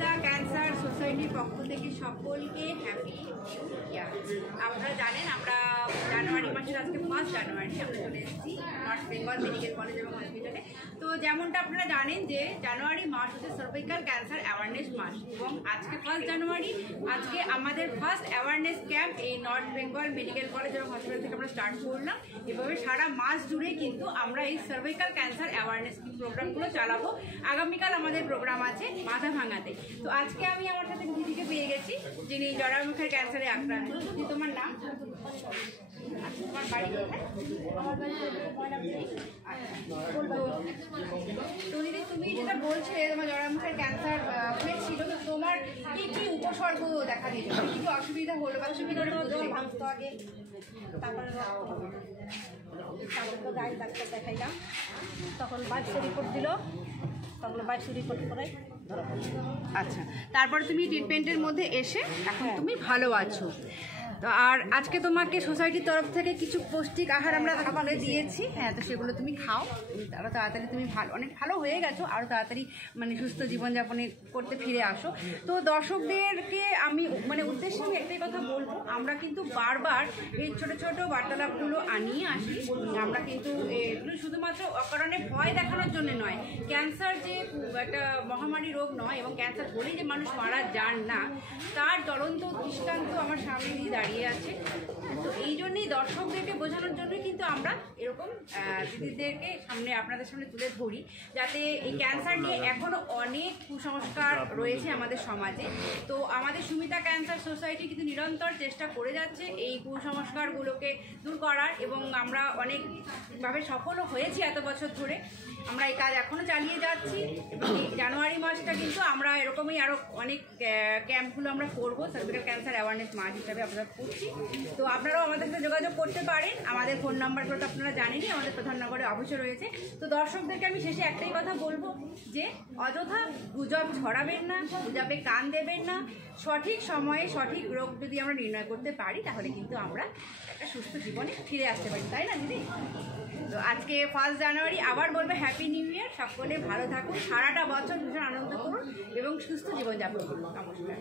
Sumita cancer সোসাইটির পক্ষ থেকে সকলকে হ্যাপি নিউ ইয়ার। আপনারা জানেন আমরা জানুয়ারি মাসের আজকে 5 জানুয়ারি আমরা চলে এসেছি নর্থ বেঙ্গল মেডিকেল কলেজ এবং হসপিটালে। তো যেমনটা আপনারা জানেন যে জানুয়ারি মাস হচ্ছে সার্ভাইকাল ক্যান্সার অ্যাওয়ারনেস মাস এবং আজকে 1 জানুয়ারি আজকে আমাদের ফার্স্ট অ্যাওয়ারনেস ক্যাম্প এই নর্থ বেঙ্গল মেডিকেল কলেজ এবং হসপিটাল থেকে আমরা স্টার্ট করলাম। এভাবে সারা মাস জুড়ে কিন্তু আমরা এই সার্ভাইকাল ক্যান্সার অ্যাওয়ারনেস প্রোগ্রামগুলো চালাবো। আগামীকাল আমাদের প্রোগ্রাম আছে মাথা ভাঙাতে। তো আজকে আমি আমার সাথে দিদিকে পেয়ে গেছি যিনি জরায়ুমুখের ক্যান্সারে আক্রান্ত। দিদি তোমার নাম? আচ্ছা, তোমার বাড়ি কোথায়? আমার বাড়ি তো দিদি তুমি যেটা বলছিলে তোমার জরায়ুমুখের ক্যান্সার হয়েছিল, তো তোমার কি কি উপসর্গ দেখা দিল, কি কি অসুবিধা হলো বা অসুবিধার মধ্যে ভাঙতো আগে, তারপরে তো গাড়ি ডাক্তার দেখাইলাম, তখন বায়োপসি রিপোর্ট দিল, তখন বায়োপসি রিপোর্ট করে ধরা পড়লো। আচ্ছা, তারপরে তুমি ট্রিটমেন্টের মধ্যে এসে এখন তুমি ভালো আছো। তো আর আজকে তোমাকে সোসাইটির তরফ থেকে কিছু পৌষ্টিক আহার আমরা খাবারে দিয়েছি। হ্যাঁ, তো সেগুলো তুমি খাও, আরও তাড়াতাড়ি তুমি অনেক ভালো হয়ে গেছো, আরও তাড়াতাড়ি মানে সুস্থ জীবনযাপনে করতে ফিরে আসো। তো দর্শকদেরকে আমি উদ্দেশ্যে আমি একটাই কথা বলবো, আমরা কিন্তু বারবার এই ছোট ছোট বার্তালাপগুলো আনিয়ে আসি। আমরা কিন্তু এগুলো শুধুমাত্র অকারণে ভয় দেখানোর জন্য নয়, ক্যান্সার যে একটা মহামারী রোগ নয় এবং ক্যান্সার হলেই যে মানুষ মারা যান না, তার জ্বলন্ত দৃষ্টান্ত আমার সামনে দিয়ে দাঁড়িয়ে আছে। তো এই জন্যই দর্শকদেরকে বোঝানোর জন্যই কিন্তু আমরা এরকম দিদিদেরকে আপনাদের সামনে তুলে ধরি, যাতে এই ক্যান্সার নিয়ে এখনো অনেক কুসংস্কার রয়েছে আমাদের সমাজে। তো আমাদের সুমিতা ক্যান্সার সোসাইটি কিন্তু নিরন্তর চেষ্টা করে যাচ্ছে এই কুসংস্কারগুলোকে দূর করার, এবং আমরা অনেকভাবে সফলও হয়েছি এত বছর ধরে। আমরা এই কাজ এখনও চালিয়ে যাচ্ছি এবং এই জানুয়ারি মাসটা কিন্তু আমরা এরকমই আরও অনেক ক্যাম্পগুলো আমরা করবো সার্ভাইকাল ক্যান্সার অ্যাওয়ারনেস মাস হিসাবে আমরা করছি। তো আপনারাও আমাদের সাথে যোগাযোগ করতে পারেন। আমাদের ফোন নাম্বারগুলো তো আপনারা জানেনই, আমাদের প্রধান নম্বরে অবশ্যই রয়েছে। তো দর্শকদেরকে আমি শেষে একটাই কথা বলবো যে অযথা গুজব ছড়াবেন না, গুজবে কান দেবেন না। সঠিক সময়ে সঠিক রোগ যদি আমরা নির্ণয় করতে পারি তাহলে কিন্তু আমরা একটা সুস্থ জীবনে ফিরে আসতে পারি, তাই না দিদি? তো আজকে 1 জানুয়ারি আবার বলবে হ্যাপি নিউ ইয়ার। সকলে ভালো থাকুন, সারাটা বছর ভীষণ আনন্দ করুন এবং সুস্থ জীবনযাপন করুন। নমস্কার।